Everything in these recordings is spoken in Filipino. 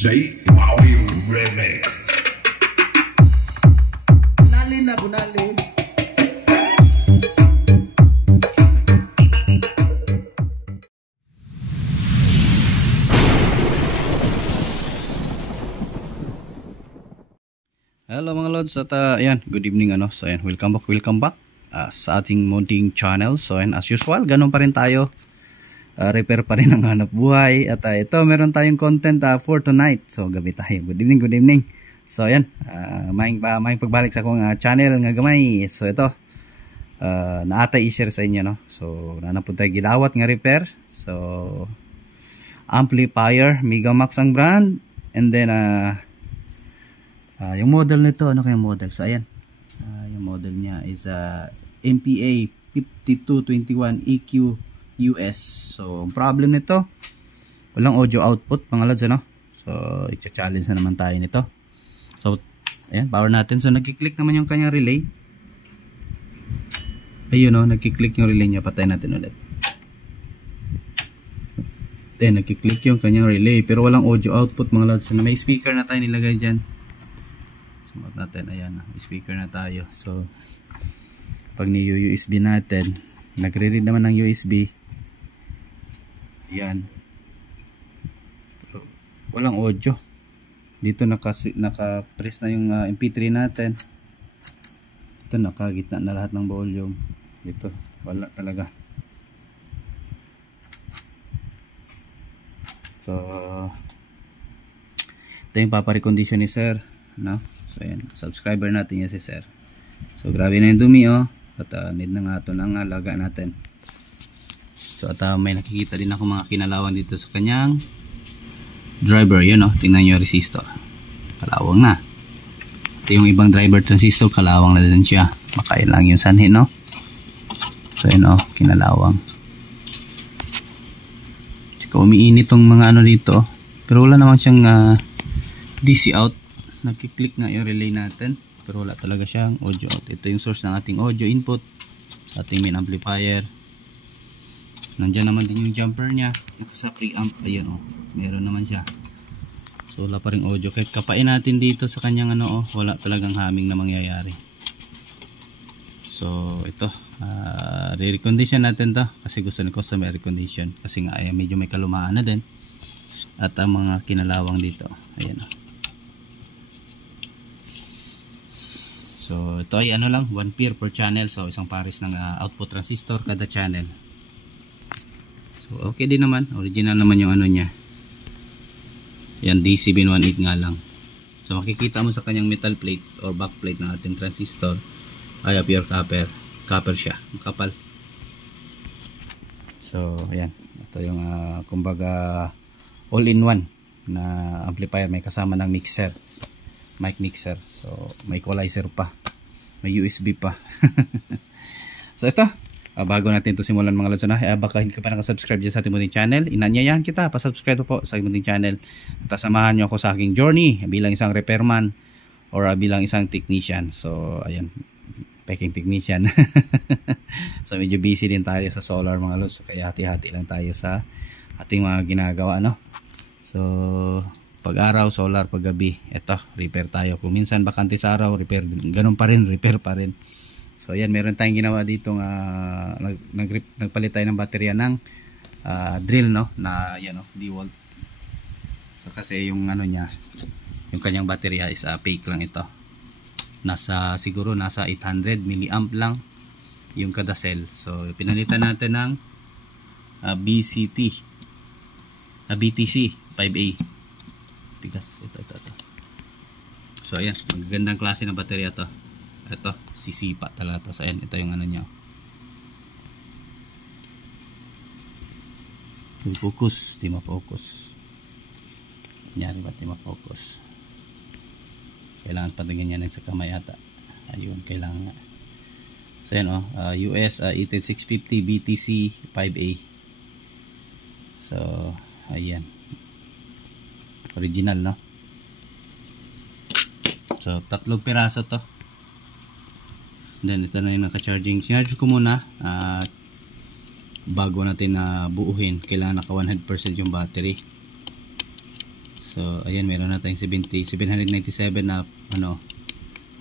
J. Maui Remix. Bunalin na, bunalin. Hello mga lods at ayan, good evening so ayan, welcome back sa ating modding channel. So ayan, as usual, ganun pa rin tayo, repair pa rin ang hanap buhay. At ito, meron tayong content for tonight. So gabi tayo, good evening. So ayan, maing pagbalik sa akong channel nga gamay. So ito, naatay i-share sa inyo, no? So nanapod tayo gidawat nga repair. So amplifier, Megamax ang brand. And then yung model nito, ano kayang model? So ayan, yung model niya is MPA 5221 EQ US. So ang problem nito, walang audio output mga lads, ano? So i-challenge na naman tayo nito. So ayan, power natin. So nagki-click naman yung kanyang relay. Ayun, no, nagki-click yung relay niya. Patayin natin ulit. Then nagki-click yung kanyang relay pero walang audio output mga lads. So may speaker na tayo nilagay diyan. Sumat natin, ayan, speaker na tayo. So pag ni-USB natin, nagre-read naman ng USB. Ayan, pero walang audio dito. Naka-press na yung MP3 natin. Ito, nakagitna na lahat ng volume. Dito wala talaga. So ito yung paparecondition ni sir, no? So ayan, subscriber natin yan si sir. So grabe na yung dumi, at need na nga ito ng alaga natin. So at may nakikita din ako mga kinalawan dito sa kanyang driver. Yun, tingnan nyo yung resistor, kalawang na. Ito yung ibang driver transistor, kalawang na din siya. Makain lang yung sanhi, no? So yun, kinalawang. Tsaka umiinit tong mga ano dito, pero wala naman siyang DC out. Nagki-click nga yung relay natin pero wala talaga siyang audio out. Ito yung source ng ating audio input sa ating main amplifier. Nandyan naman din yung jumper nya, nasa preamp. Ayan, meron naman siya. So wala pa rin audio. Kahit kapain natin dito sa kanyang wala talagang humming na mangyayari. So ito, re-recondition natin to kasi gusto ni customer recondition kasi nga medyo may kalumaan na din. At ang mga kinalawang dito, ayan. So ito ay lang, 1 pair per channel. So isang pares ng output transistor kada channel. So okay din naman, original naman yung niya. Yan, D718 nga lang. So makikita mo sa kanyang metal plate or back plate ng ating transistor ay pure copper siya, kapal. So ayan, ito yung kumbaga all-in-one na amplifier, may kasama ng mixer, mic mixer. So may equalizer pa, may USB pa. So ito, bago natin ito simulan mga lods, baka hindi ka pa nakasubscribe dyan sa ating munting channel, inanyayahan kita, pasubscribe po sa ating munting channel at samahan nyo ako sa aking journey bilang isang repairman or bilang isang technician. So ayan, packing technician. So medyo busy din tayo sa solar mga lods, so kaya hati-hati lang tayo sa ating mga ginagawa, no? So pag araw solar, pag gabi ito repair tayo. Kung minsan bakante sa araw, repair, ganun pa rin, repair pa rin. So ayan, meron tayong ginawa dito nagpalit tayo ng baterya ng drill, no, na yan, DeWalt. So kasi yung niya, yung kanyang baterya is fake lang ito. Siguro nasa 800 milliamp lang yung kada cell. So pinalitan natin ng BTC 5A. Tigas, ito. So ayan, magagandang klase ng baterya to. Ito, sisipa talaga to. So ayan, ito yung niya. Focus, di ma-focus. Kunyari ba't di ma-focus? Kailangan patingin yan sa kamay ata. Ayun, kailangan nga. So ayan, US 18650 BTC 5A. So ayan, original, no? So 3 piraso to. Then ito na yung naka-charging. Sinarge ko muna bago natin buuhin. Kailangan naka 100% yung battery. So ayan, meron na tayong 797 na ano,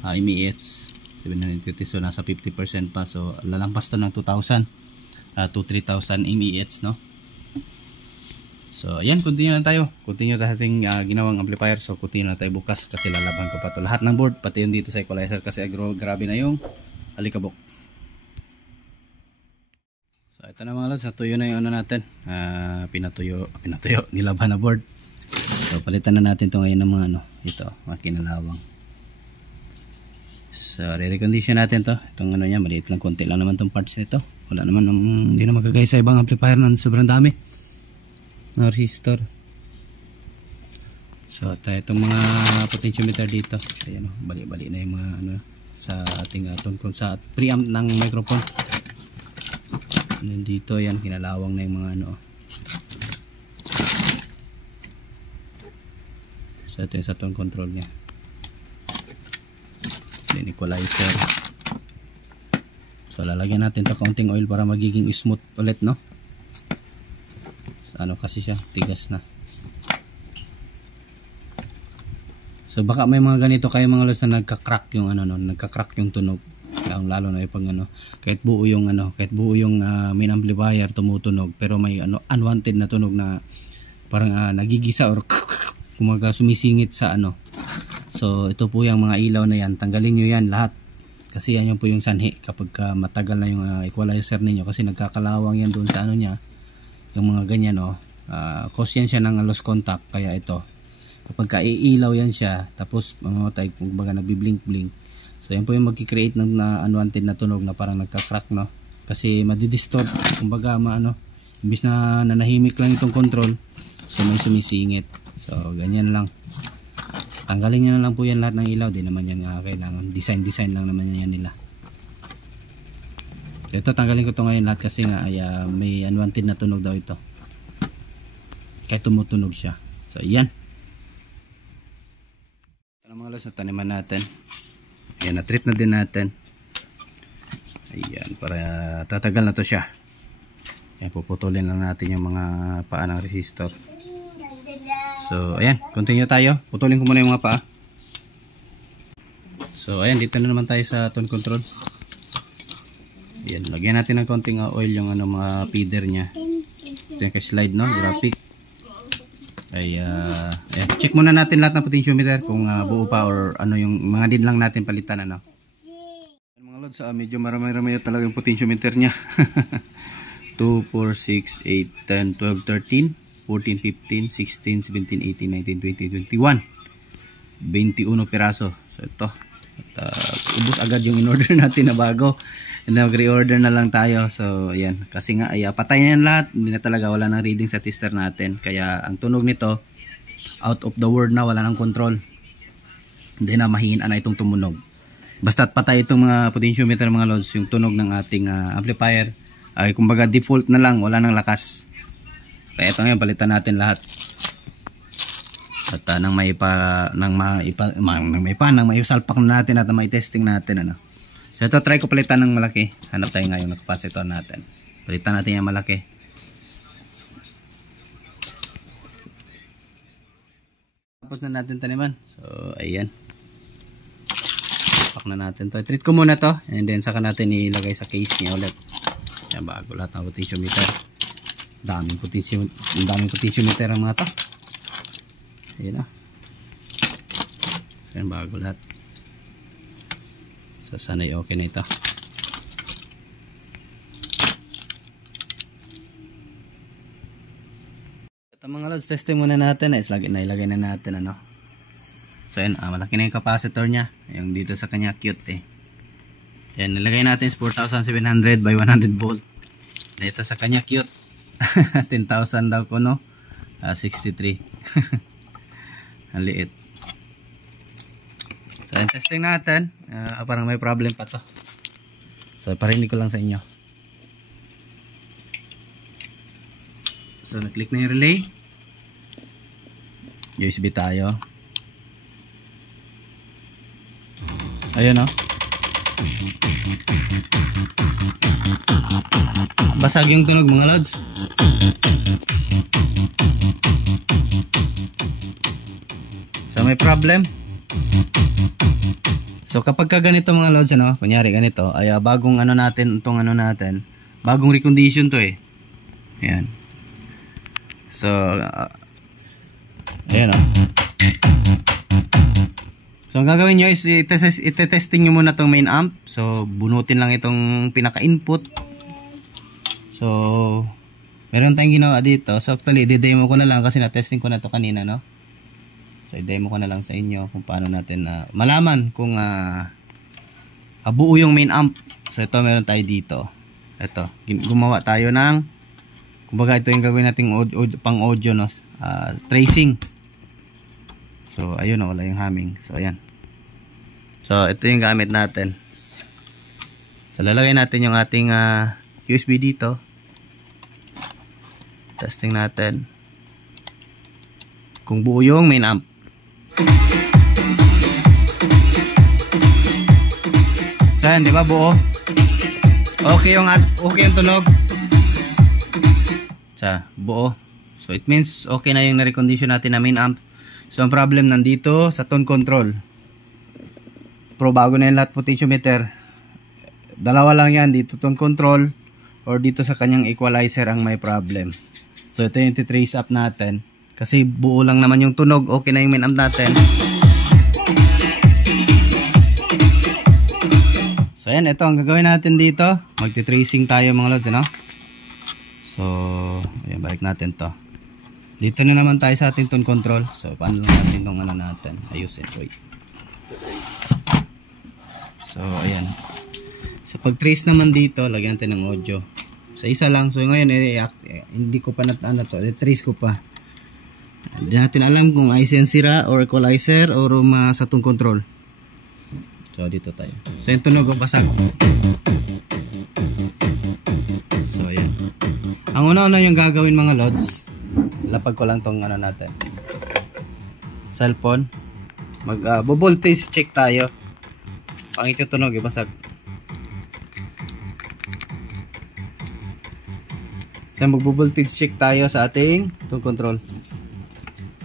MEH 750. So nasa 50% pa. So lalampas to ng 2,000 to 3,000 MEH, no? So ayan, continue lang tayo. Continue sa ating ginawang amplifier. So continue lang tayo bukas kasi lalaban ko pa to lahat ng board, pati yung dito sa equalizer kasi grabe na yung alikabok. So ito na mga lods, natuyo na yung ano natin, pinatuyo, nilaban na board. So palitan na natin to ngayon ng mga ano, ito, mga kinalawang. So re-recondition natin to. Itong ano niya, maliit lang, konti lang naman tong parts nito. Wala naman, hindi na magkagaya sa ibang amplifier na sobrang dami na resistor. So itong mga potentiometer dito, ayan, bali-bali na yung mga ano sa ating sa preamp ng microphone. Dito yan, kinalawang na yung mga ano. So ito yung sa tone control nya, then equalizer. So lalagyan natin to kaunting oil para magiging smooth ulit, no? So, ano kasi siya, tigas na. So baka may mga ganito kayo mga lods na nagka-crack yung ano, no, nagka-crack yung tunog. Lalo na pag ano, kahit buo yung main amplifier tumutunog, pero may ano unwanted na tunog na parang nagigisa or kumaga sumisingit sa ano. So ito po yung mga ilaw na yan, tanggalin nyo yan lahat kasi yan yung po yung sanhi kapag matagal na yung equalizer ninyo, kasi nagkakalawang yan doon sa ano nya, yung mga ganyan, no. Cause yan siya ng lost contact. Kaya ito, kapag kaiilaw yan siya tapos mamatay, kumbaga nagbi-blink blink, so yan po yung magki-create ng unwanted na tunog na parang nagka-crack, no, kasi madidistort, kumbaga imbis na nanahimik lang itong control, so may sumisingit. So ganyan lang, tanggalin nyo na lang po yan lahat ng ilaw. Di naman yan kailangan, design lang naman yan nila. Ito tanggalin ko to ngayon lahat kasi nga ay may unwanted na tunog daw ito kahit tumutunog siya. So yan, ito na mga lods, na taniman natin. Ayan, na-treat na din natin. Ayan, para tatagal na to siya. Ayan, puputulin lang natin yung mga paa ng resistor. So ayan, continue tayo. Putulin ko muna yung mga paa. So ayan, dito na naman tayo sa tone control. Ayan, lagyan natin ng konting oil yung mga feeder nya. Ito yung slide, no, graphic. Ayan, check muna natin lahat ng potentiometer kung buo pa or ano yung mga din lang natin palitan, ano. Mga lods, medyo marami-rami talaga yung potentiometer nya. 2, 4, 6, 8, 10, 12, 13, 14, 15, 16, 17, 18, 19, 20, 21. 21 piraso. So ito. At, ubos agad yung in-order natin na bago. And nag-reorder na lang tayo. So ayan. Kasi nga patay na yan lahat. Hindi na talaga, wala nang reading sa tester natin. Kaya ang tunog nito, out of the world na, wala nang control. Hindi na, mahina na itong tumunog. Basta't patay itong mga potentiometer mga lods, yung tunog ng ating amplifier ay kumbaga default na lang, wala nang lakas. Kaya ito ngayon, palitan natin lahat. At nang may salpak na natin at may testing natin, ano. So ito, try ko palitan ng malaki. Hanap tayo ngayon ng capacitor natin. Palitan natin yung malaki. Tapos na natin taniman. So ayan. Pak na natin to. Treat ko muna to. And then saka natin ilagay sa case niya ulit. Yan, bago lahat ng potentiometer. Daming potentiometer ang mga to. Ayan, yan, bago lahat. So sana'y okay na ito. Ito mga lods, testing muna natin. Nailagay na natin, ano. So yan, malaki na yung capacitor nya. Yung dito sa kanya, cute yan, nilagay natin is 4,700 by 100 volt. Dito sa kanya, cute. 10,000 daw ko, no. 63. Ang liit. So yung testing natin, parang may problem pa to. So parinig ko lang sa inyo. So na-click na yung relay. USB tayo. Ayun, oh. Basag yung tunog mga lods. may problem. So kapag ka ganito mga lods, ano, kunyari ganito, ay bagong ano natin, itong ano natin, bagong recondition to eh. Ayan. So, ayan o. So, ang gagawin nyo is itetesting nyo muna itong main amp. So, bunutin lang itong pinaka-input. So, meron tayong ginawa dito. So, actually, i-demo ko na lang kasi na-testing ko na to kanina, no? So, i-demo ko na lang sa inyo kung paano natin malaman kung buo yung main amp. So, ito meron tayo dito. Ito, gumawa tayo ng, kumbaga ito yung gagawin nating pang audio, no? Tracing. So, ayun o, wala yung humming. So, ayan. So, ito yung gamit natin. So, lalagay natin yung ating USB dito. Testing natin kung buo yung main amp. So, ayan, di ba buo? Okay yung tunog. So, buo. So, it means okay na yung na-recondition natin na main amp. So, ang problem nandito sa tone control. Pero bago na yung lat potentiometer, dalawa lang yan. Dito tone control or dito sa kanyang equalizer ang may problem. So, ito yung titrace up natin. Kasi buo lang naman yung tunog. Okay na yung main amp natin. So, ayan. Ito ang gagawin natin dito. Magtitracing tayo mga lods, ano? So, ayan. Balik natin to. Dito na naman tayo sa ating tone control. So, paano lang natin itong ano natin. Ayusin. Wait. So, ayan. Sa pag-trace naman dito, lagyan natin ng audio. Sa isa lang. So, ngayon, hindi ko pa trace ko pa. Hindi natin alam kung IC sira or equalizer or sa tone control. So, dito tayo. So, yung tunog basag. So, ayan. Ang una-una yung gagawin mga lods. Lapag ko lang tong ano natin. Cellphone. Voltage check tayo. Ang itutunog, basag. So, magbo-voltage check tayo sa ating tone control.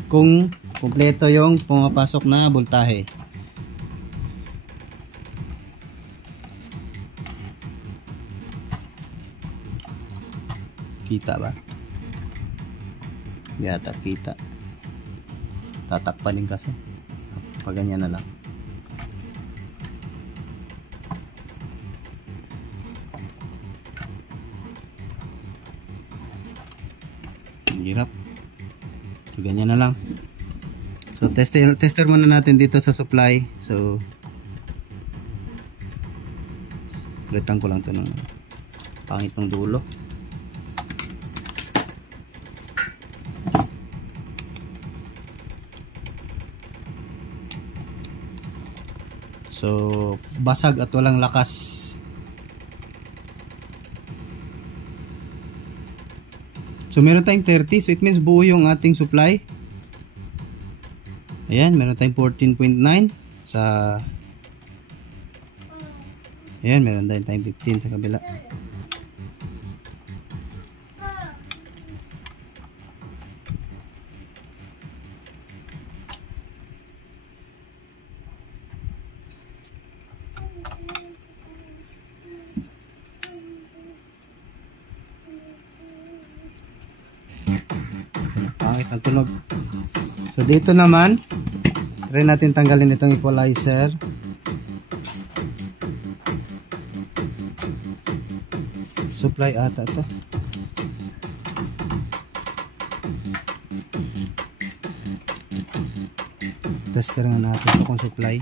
Kung kumpleto yung pumapasok na voltahe. Kita ba? Hindi ata kita. Tatakpan din kasi. Pag ganyan na lang. Hirap. So, ganyan na lang. So, tester muna natin dito sa supply. So, kulitan ko lang ito ng pangit ng dulo. So, basag at walang lakas. So, meron tayong 30. So, it means buo yung ating supply. Ayan, meron tayong 14.9 sa... Ayan, meron tayong 15 sa kabila. Pangit ang tunog. So dito naman try natin tanggalin itong equalizer. Supply ata ito. Tester nga natin ito kung supply.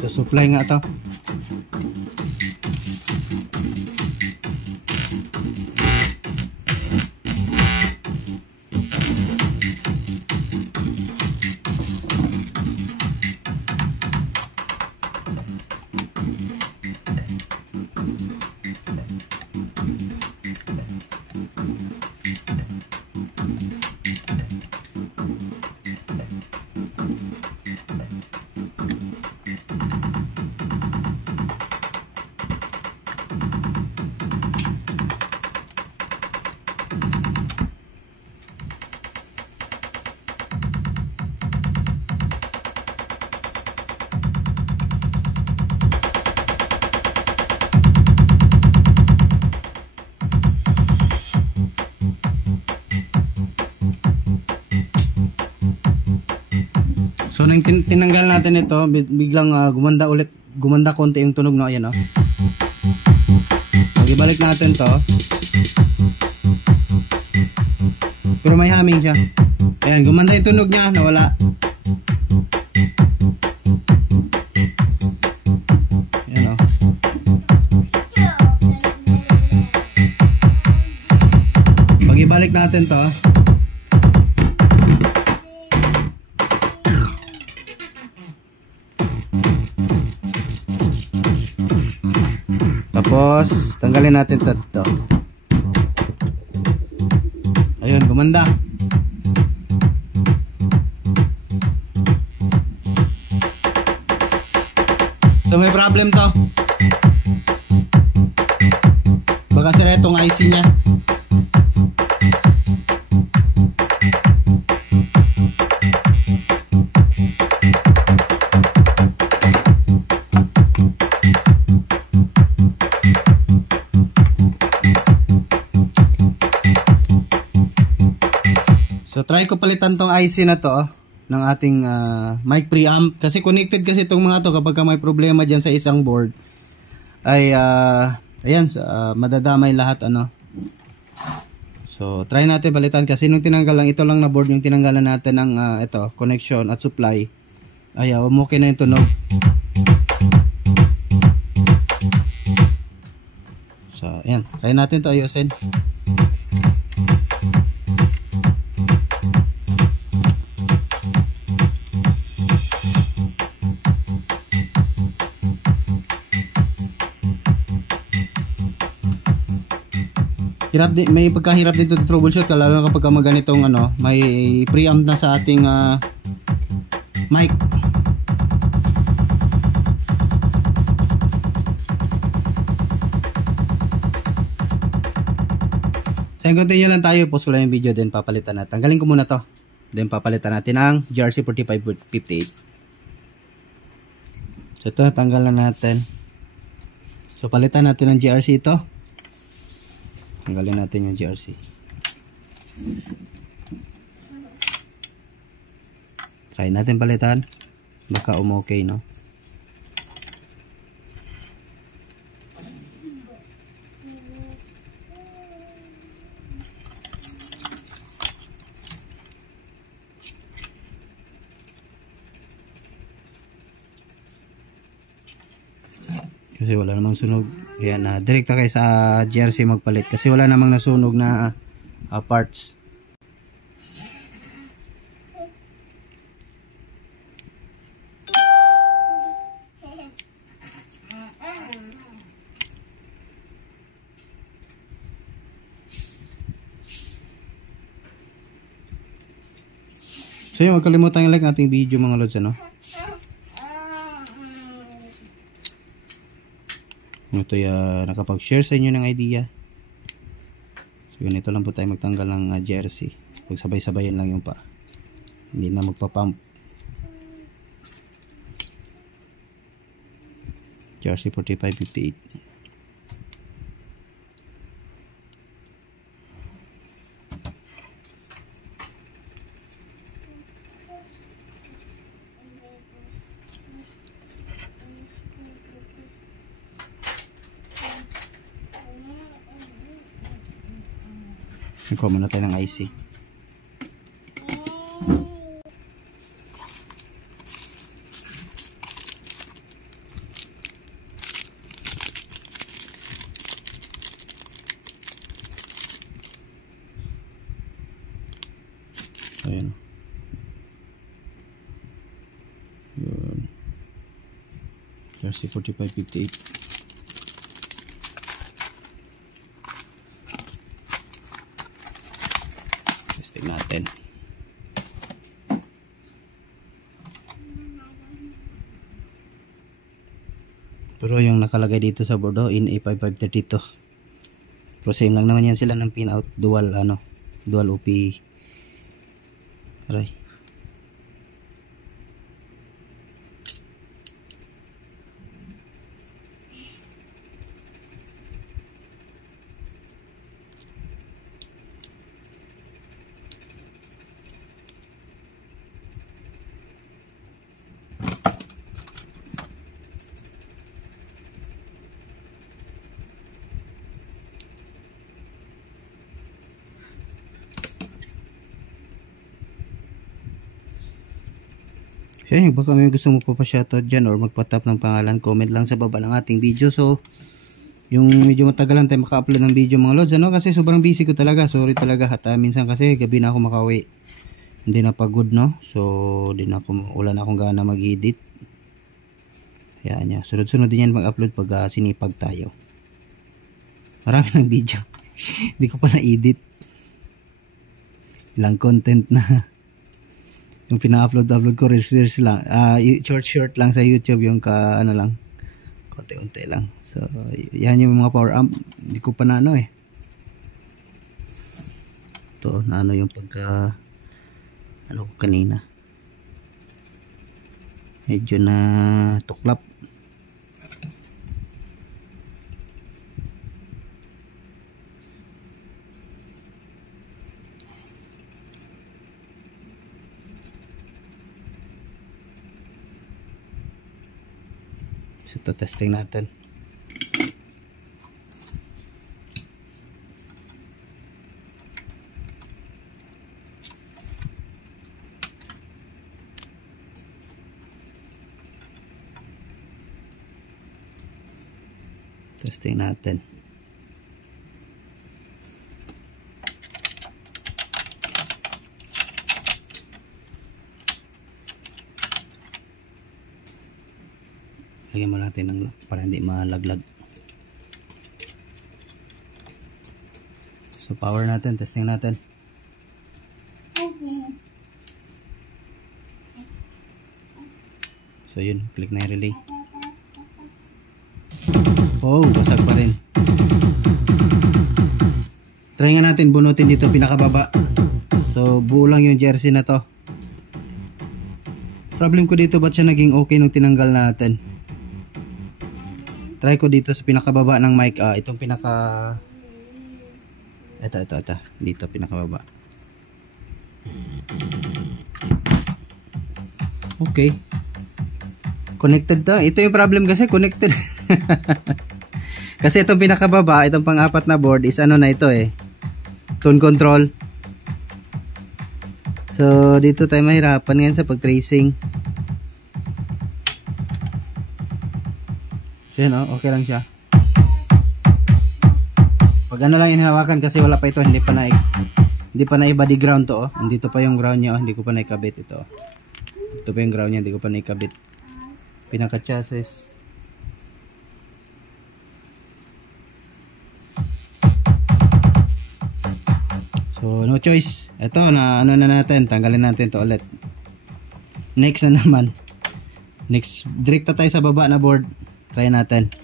So supply nga to. nang tinanggal natin ito, biglang gumanda konti yung tunog, no? Ayan, no? Ibalik natin to. Pero may humming siya. Ayan, gumanda yung tunog niya, nawala. Ayan, no? Pag ibalik natin to, tapos tanggalin natin ito. Ayun, gumanda. So may problem to. Baka sira itong IC nya. So try ko palitan tong IC na to ng ating mic preamp kasi connected kasi itong mga to. Kapag may problema dyan sa isang board ay ayan, madadamay lahat, ano. So try natin palitan kasi nung tinanggal lang ito lang na board yung tinanggalan natin ng ito, connection at supply, ay okay na yung tunog. So ayan, try natin to ayusin. Hirap din, may pagkahirap dito to troubleshoot, lalo na kapag maganitong ano, may preamp na sa ating mic. So continue lang tayo, post ko lang yung video, then papalitan natin. Tanggalin ko muna to, then papalitan natin ang GRC 4558. So ito, tanggal na natin. So palitan natin ang GRC ito. Tanggalin natin yung GRC. Try natin palitan. Baka okay, no? Kasi wala namang sunog. Ayan, direkta kayo sa GRC magpalit kasi wala namang nasunog na parts. So yun, huwag kalimutan i-like ating video mga lods, ano? Ito nakapag-share sa inyo ng idea. So ganito lang po tayo magtanggal ng GRC. Pag sabay-sabayin lang yung pa. Hindi na magpa-pump. GRC 4558. Nagkuha muna tayo ng IC. Ayan. Yun. GRC 4558. Natin. Pero yung nakalagay dito sa board, in A5532. Pero same lang naman yan sila ng pin out, dual OP. Aray. So yun, baka may gusto mo pa shoutout dyan or magpa-tap ng pangalan, comment lang sa baba ng ating video. So yung medyo matagalan tayo maka-upload ng video mga lods, ano, kasi sobrang busy ko talaga, sorry talaga. At minsan kasi gabi na ako makauwi, hindi na pagod, no, so wala na akong gana mag-edit. Kaya niya, sunod-sunod din yan mag-upload pag sinipag tayo. Marami ng video hindi ko pa na-edit, ilang content na yung pina-upload ko reels lang, short lang sa YouTube, yung ano lang, konti-unti lang. So yan yung mga power amp, hindi ko pa na ano ito na ano yung pagka ano ko kanina, medyo na tuklap. So ito, testing natin. Testing natin. Lagyan mo natin ng lock para hindi malaglag. So power natin, testing natin. So yun, click na yung relay. Oh, basag pa rin. Try nga natin bunutin dito pinakababa. So buo lang yung jersey na to. Problem ko dito, ba't siya naging okay nung tinanggal natin? Try ko dito sa pinakababa ng mic, itong pinaka ito dito pinakababa. Okay, connected to. Ito yung problem kasi, connected. Kasi itong pinakababa, itong pang-apat na board is ano na ito tone control. So dito tayo mahirapan ngayon sa pag-tracing. Yan, okay lang siya. Pag ano lang inhawakan kasi wala pa ito, hindi pa na i-body ground to. Andito pa yung ground niya, hindi ko pa naikabit ito. Ito pa yung ground niya, hindi ko pa naikabit. Pinaka chassis. So no choice. Ito na ano na natin, tanggalin natin to ulit. Next na naman. Next, direkta tayo sa baba na board. Try natin.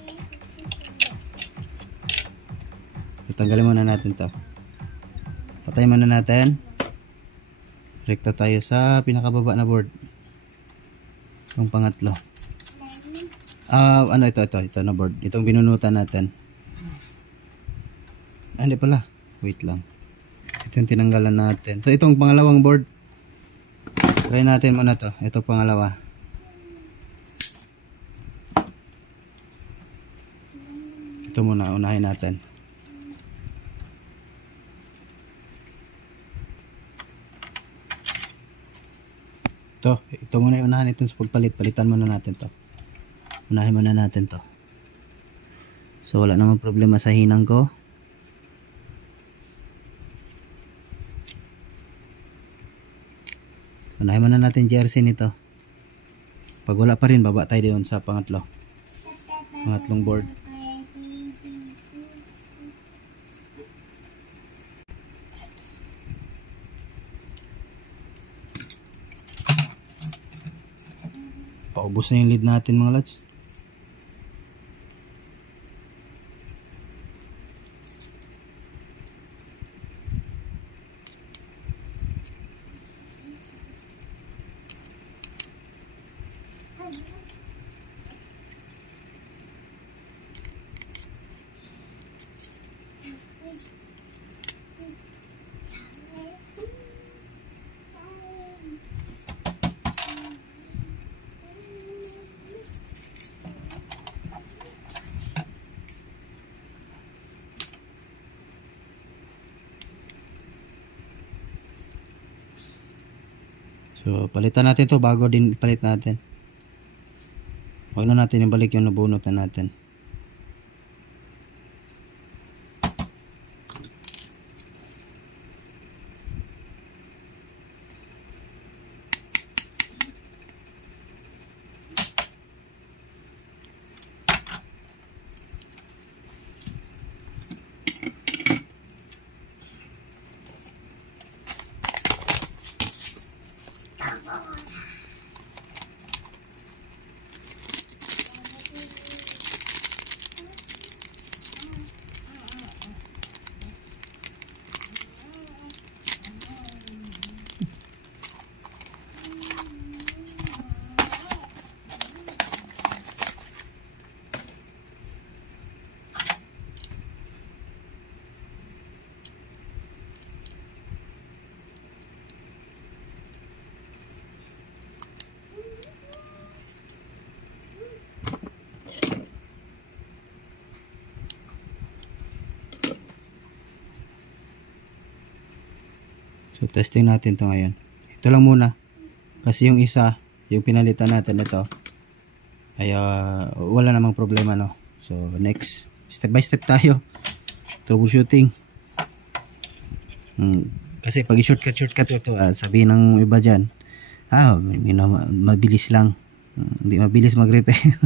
Tanggalin muna natin to. Patay muna natin. Rekta tayo sa pinakababa na board. Itong pangatlo. Ano ito na board. Itong binunutan natin. Hindi pala. Wait lang. Ito yung tinanggalan natin. So itong pangalawang board. Try natin muna to. Ito pangalawa. Ito muna, unahin natin. Ito muna yung unahan, ito sa pagpalit. Palitan muna natin to. Unahin muna natin to. So wala namang problema sa hinang ko. Unahin muna natin jersey nito. Pag wala pa rin, baba tayo doon sa pangatlong board. Paubos na yung lead natin mga lads. So palitan natin to bago din palit natin. Huwag na natin ibalik yung nabunot na natin. So testing natin to ngayon. Ito lang muna. Kasi yung isa, yung pinalitan natin ito, ay wala namang problema, no. So next, step by step tayo. Troubleshooting. Kasi pag shortcut ito, sabihin ng iba dyan, mabilis lang. Hindi mabilis mag-repair.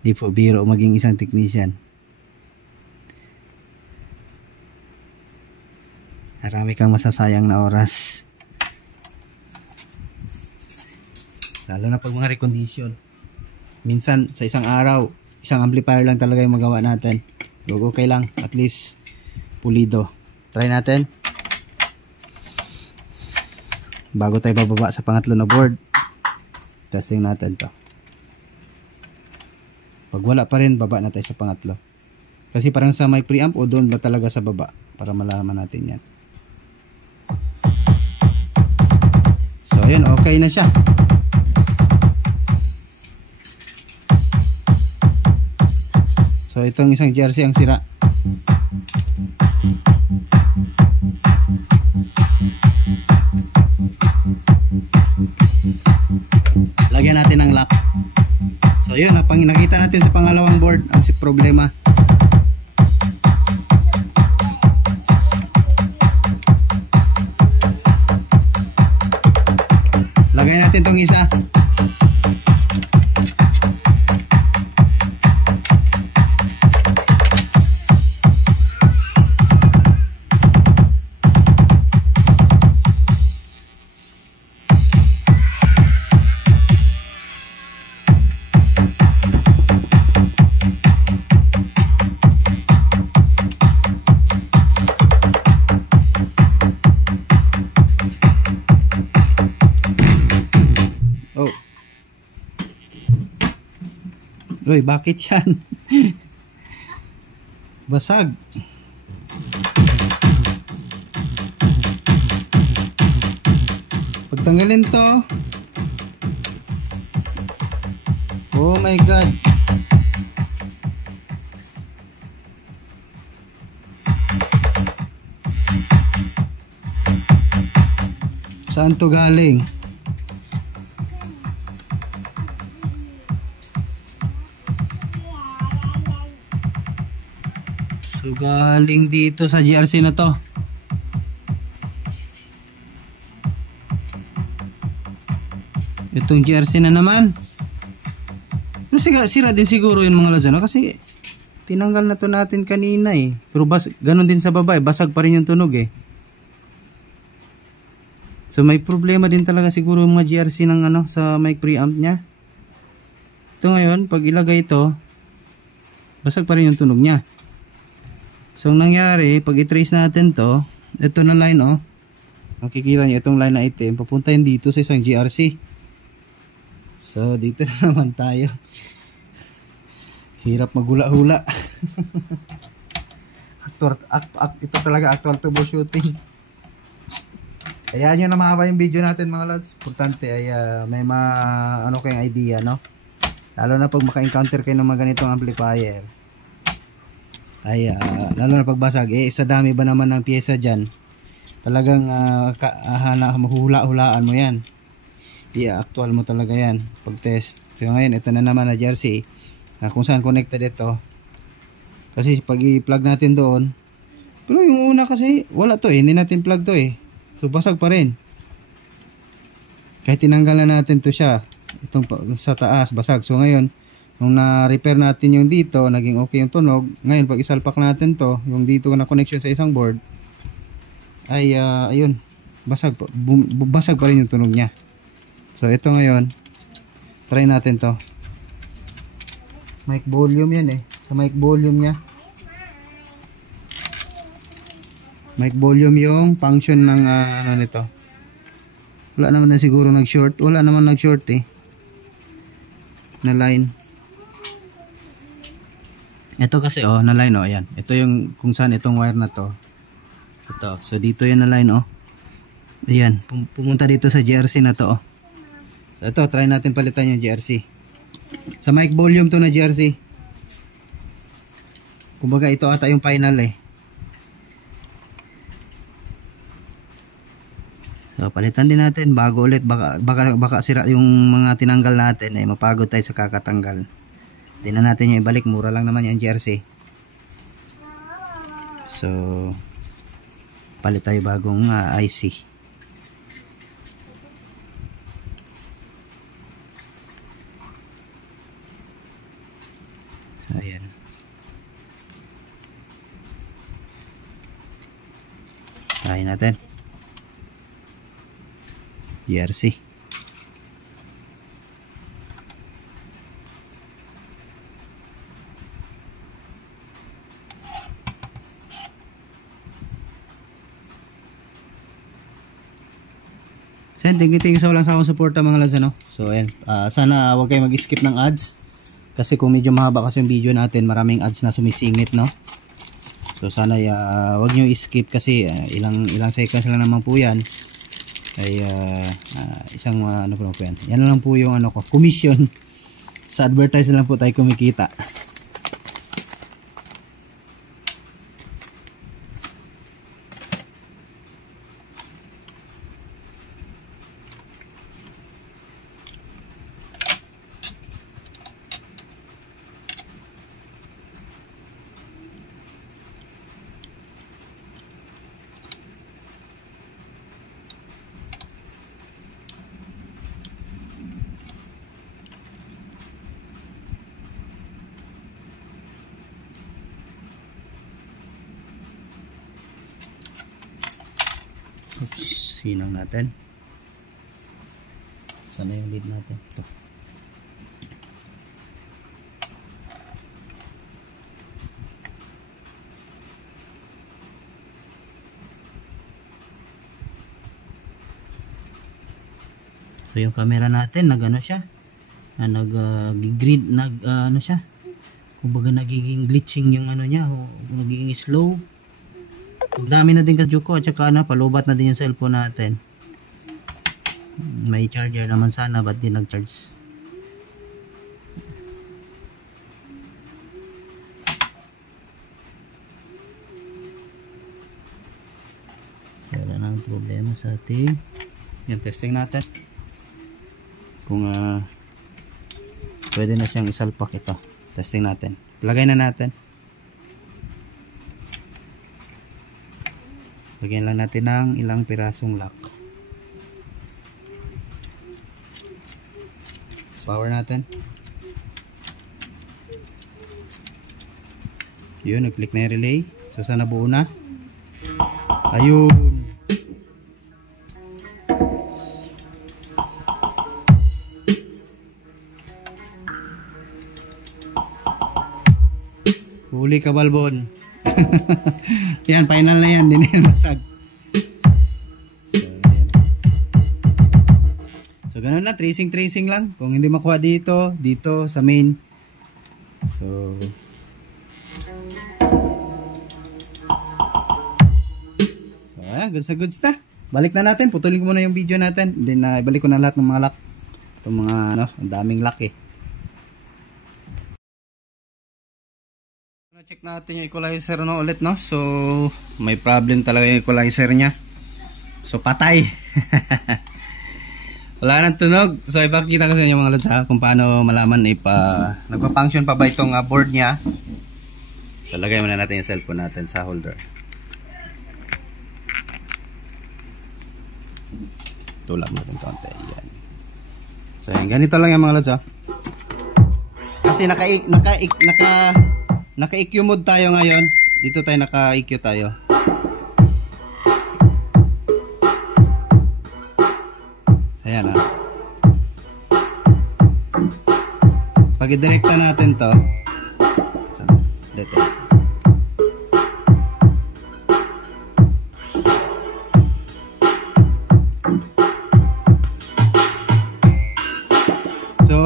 Hindi po biro maging isang technician. Marami kang masasayang na oras. Lalo na pag mga recondition. Minsan sa isang araw, isang amplifier lang talaga yung magawa natin. Okay lang, at least pulido. Try natin. Bago tayo bababa sa pangatlo na board, testing natin to. Pag wala pa rin, baba na tayo sa pangatlo. Kasi parang sa mic preamp o doon ba talaga sa baba, para malaman natin yan. So ayun, okay na siya. So itong isang jersey ang sira. Lagyan natin ng lock. So yun, nakita natin sa pangalawang board ang problema. Lagyan natin tong isa. Uy, bakit yan? Basag. Pagtanggalin to. Oh my God. Saan to galing? So galing dito sa GRC na to. Itong GRC na naman. Pero sira din siguro yung mga lods, no? Kasi tinanggal na to natin kanina eh. Pero ganun din sa baba eh. Basag pa rin yung tunog eh. So may problema din talaga siguro yung mga GRC ng sa mic preamp nya. Ito ngayon, pag ilagay ito, basag pa rin yung tunog nya. So ang nangyari, pag i-trace natin to, ito na line makikita nyo itong line na itim, papunta yun dito sa isang GRC. So dito na naman tayo. Hirap magula-hula. Ito talaga actual troubleshooting. Kaya nyo na mahaba yung video natin mga lads. Importante ay may kayong idea, no? Lalo na pag maka-encounter kayo ng mga ganitong amplifier. Ay lalo na pagbasag sa dami ba naman ng pyesa dyan, talagang mahula-hulaan mo yan. I-actual mo talaga yan pag test. So ngayon ito na naman na jersey kung saan connected ito, kasi pag i-plug natin doon, pero yung una kasi wala to hindi natin plug to so basag pa rin. Kahit tinanggalan natin to siya, itong sa taas basag. So ngayon nung na-repair natin yung dito, naging okay yung tunog. Ngayon pag isalpak natin to, yung dito na connection sa isang board, ay ayun, basag pa rin yung tunog niya. So ito ngayon, try natin to. Mic volume yan sa mic volume nya. Mic volume yung function ng ano nito. Wala naman na siguro nag-short. Wala naman nag-short na line. Ito kasi na line ayan. Ito yung kung saan itong wire na to. Ito. So dito yan na line Ayan, pumunta dito sa GRC na to So ito, try natin palitan yung GRC. Sa mic volume to na GRC. Kumbaga ito ata yung final So palitan din natin bago ulit, baka sira yung mga tinanggal natin mapagod tayo sa kakatanggal. Hindi na natin yung ibalik, mura lang naman yung jersey. So palit tayo bagong IC. So ayan. Try natin jersey. So thank you sa walang sawang suporta mga lads So ayan, sana wag kayo mag-skip ng ads, kasi kung medyo mahaba kasi yung video natin, maraming ads na sumisingit So sana wag niyo i-skip, kasi ilang seconds lang naman po yan. Ay isang ano po yan. Yan lang po yung commission. Sa advertise na lang po tayo kumikita. Oops, sinang natin. Sana yung lead natin. Ito. So yung camera natin nagano siya, nag-grid ano siya. Kumbaga nagiging glitching yung ano niya, nagiging slow. Dami na din kasi ko, at saka palubat na din yung cellphone natin. May charger naman sana, ba't di nag-charge? Wala nang problema sa ating yung testing natin kung pwede na siyang isalpak. Ito testing natin, lagay na natin. Lagyan lang natin ng ilang pirasong lock. Power natin. Yun, nag-click na yung relay. So sana buo na. Ayun. Huli ka, Balbon. Yan, final na yan. Hindi na yan masag. So ganun na, tracing lang. Kung hindi makuha dito sa main. So ayan, goods na. Balik na natin, putulin ko muna yung video natin. Then ibalik ko na lahat ng mga lock. Itong mga ang daming lock Check natin yung equalizer ulit So may problem talaga yung equalizer nya. So patay. Wala nang tunog. So ipakita ko sa inyo mga lods ha, kung paano malaman if nagpa-function pa ba itong board niya. So lagay muna natin yung cellphone natin sa holder. Tulak natin konti. Yan. So yan, ganito lang yung mga lods ha. Kasi naka-EQ mode tayo ngayon. Dito tayo naka-EQ tayo. Ayan ha. Pag i-directa natin to. So, dito. So,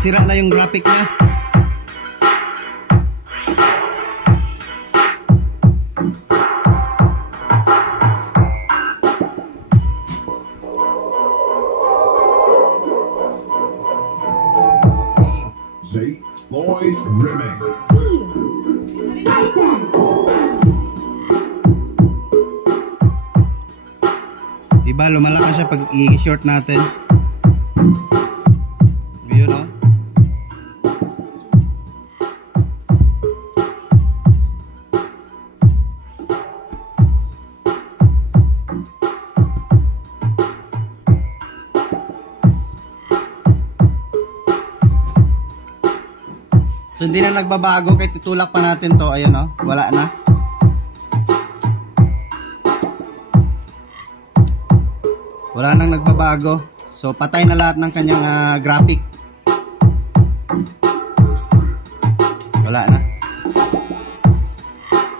sira na yung graphic niya. Lloyd Remix. Diba, lumalakas siya pag i-short natin. Yun o. So hindi na nagbabago kahit tutulak pa natin to. Ayun o, wala na. Wala nang nagbabago. So patay na lahat ng kanyang graphic. Wala na.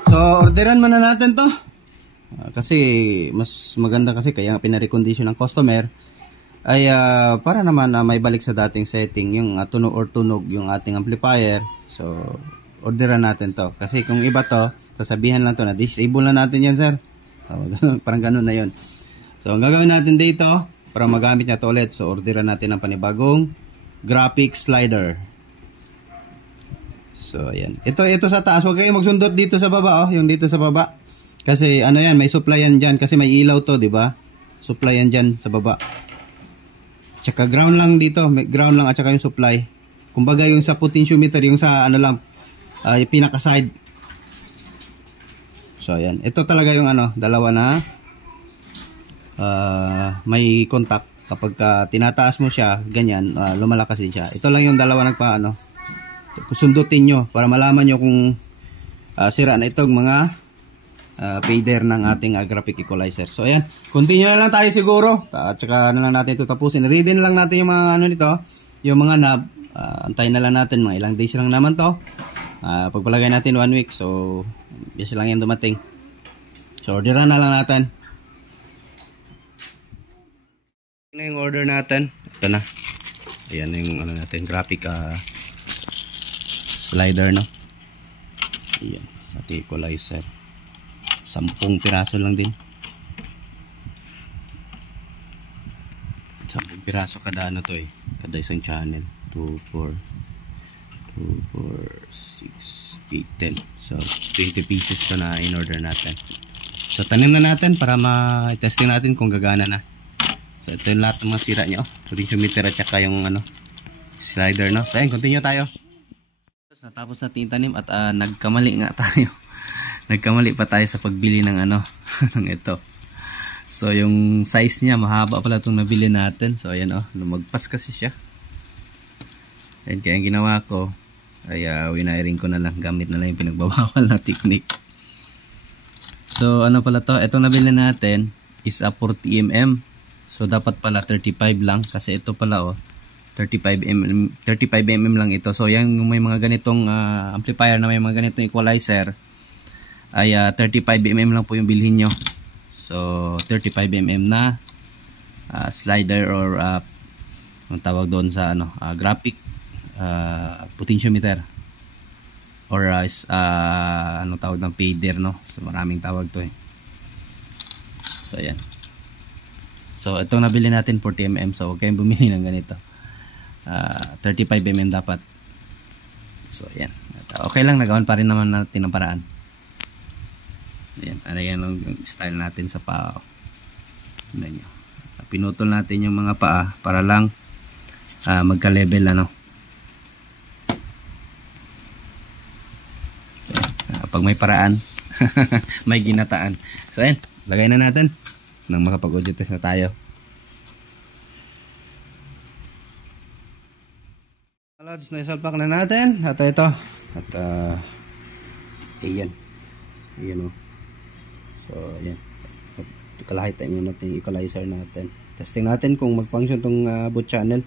So orderan muna natin to. Kasi mas maganda kasi kaya pinarecondition ng customer ay para naman may balik sa dating setting yung tunog yung ating amplifier. So orderan natin to kasi kung iba to sasabihan lang to na disable na natin yan sir. So, parang ganun na yun. So ang gagawin natin dito para magamit niya to ulit, so orderan natin ng panibagong graphic slider. So ayan, ito sa taas, huwag kayo magsundot dito sa baba yung dito sa baba kasi ano yan, may supply yan dyan kasi may ilaw to, di ba? Supply yan dyan sa baba. Tsaka ground lang dito, may ground lang at saka yung supply. Kumbaga yung sa potentiometer, yung sa ano lang, yung pinaka side. So ayan, ito talaga yung dalawa na may contact. Kapag tinataas mo siya, ganyan, lumalakas din siya. Ito lang yung dalawa sundutin nyo para malaman nyo kung sira na itong mga fader ng ating graphic equalizer. So ayan, continue na lang tayo siguro at saka na lang natin ito tapusin. Readin lang natin yung mga nito, yung mga knob. Antayin na lang natin, mga ilang days lang naman to. Pagpalagay natin 1 week, so yes lang yan dumating. So orderan na lang natin. Ito na yung order natin. Ito na. Ayan yung natin, graphic slider, no? Ayan, sa equalizer. 10 piraso lang din. 10 piraso kada to kada isang channel. 2, 4, 6, 8, 10. So 20 pieces to na in order natin. So tanim na natin para ma-testing natin kung gagana na. So ito yung lahat ng mga sira niya. Potentiometer at saka yung slider, no? So ayan, continue tayo. Natapos natin tanim at nagkamali nga tayo. Nagkamali pa tayo sa pagbili ng ng ito. So yung size niya mahaba pala itong nabili natin. So ayan lumagpas kasi siya. Ayan, kaya ang ginawa ko ay winiring ko na lang, gamit na lang yung pinagbabawal na technique. So ano pala to, itong nabili natin is 40mm. So dapat pala 35 lang kasi ito pala 35mm lang ito. So yan, may mga ganitong amplifier na may mga ganitong equalizer ay 35mm lang po yung bilhin nyo. So 35mm na slider or ang tawag doon sa graphic potentiometer or ano tawag ng fader, no? So maraming tawag to So ayan. So itong nabili natin 40mm, so huwag kayong bumili ng ganito. 35mm dapat. So ayan, okay lang, nagawan pa rin naman natin ang paraan. Ayan, ano yan yung style natin sa pao. Tingnan nyo. Pinutol natin yung mga paa para lang magka-level ano. Pag may paraan, may ginataan. So ayan, lagay na natin nang makapag-audio test na tayo. Lods, naisalpak na natin. At ito. At ayan. Ayan o. So ayan. Kalahitan nyo natin yung equalizer natin. Testing natin kung mag-function tong boot channel.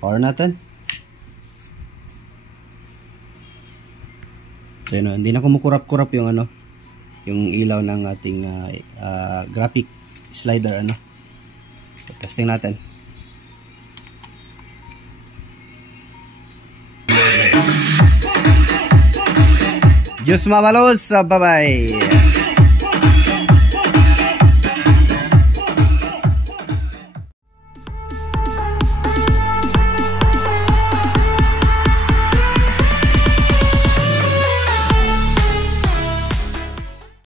Power natin. So yun, hindi na kumukurap-kurap yung ano, yung ilaw ng ating graphic slider ano. So, testing natin. Diyos mamalos, bye bye.